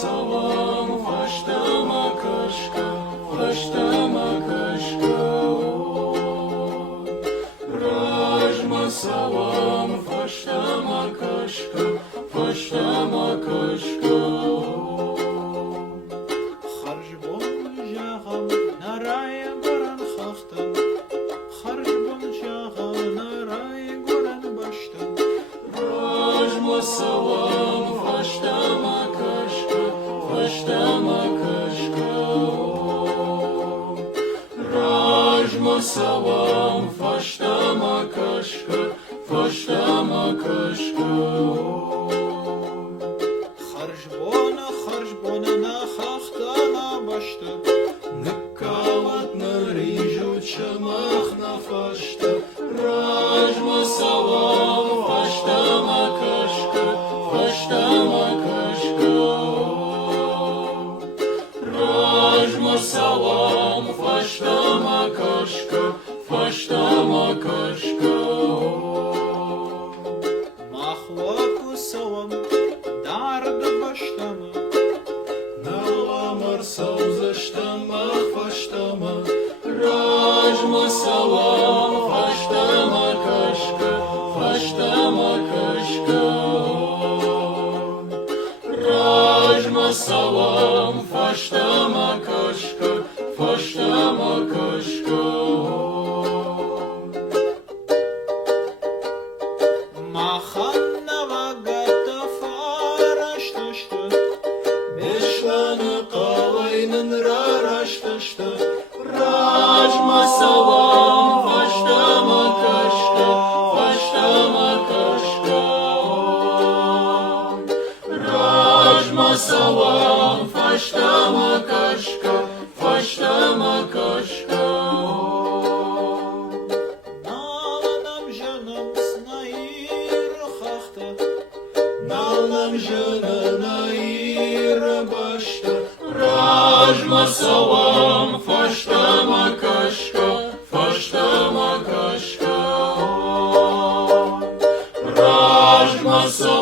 salam, faştama kaşka, faştama kaşka. Rajma salam, faştama kaşka, faştama kaşka. Харж бон жағам нарай горан хахтан, харж бон жағам нарай горан баштан. Rajma salam, faştama kaşka, faştama kaşka. Rajma salam, faştama kaşka, faştama kaşka. Харж бона на хахтана башта. Ныккават нарижу чамах на фашта. Rajma salam, faştama kaşka, faştama kaşka. Rajma salam, faştama kaşka, faştama kaşka. Махваку савам дард баштама. Наламар саузаштама, faştama. Rajma salam, faştama kaşka, faştama kaşka. Rajma salam, faştama kaşka, faştama kaşka. Маханна вагата фараштышты. Beşlanı kalayının raraştaşta. Rajma salam, faştama kaşka, faştama kaşka. Rajma salam, faştama kaşka, faştama kaşka. Наланам жанам снаир хахта. Nalnam janana ira başta. Rajma salam, faştama kaşka, faştama kaşka. Rajma salam.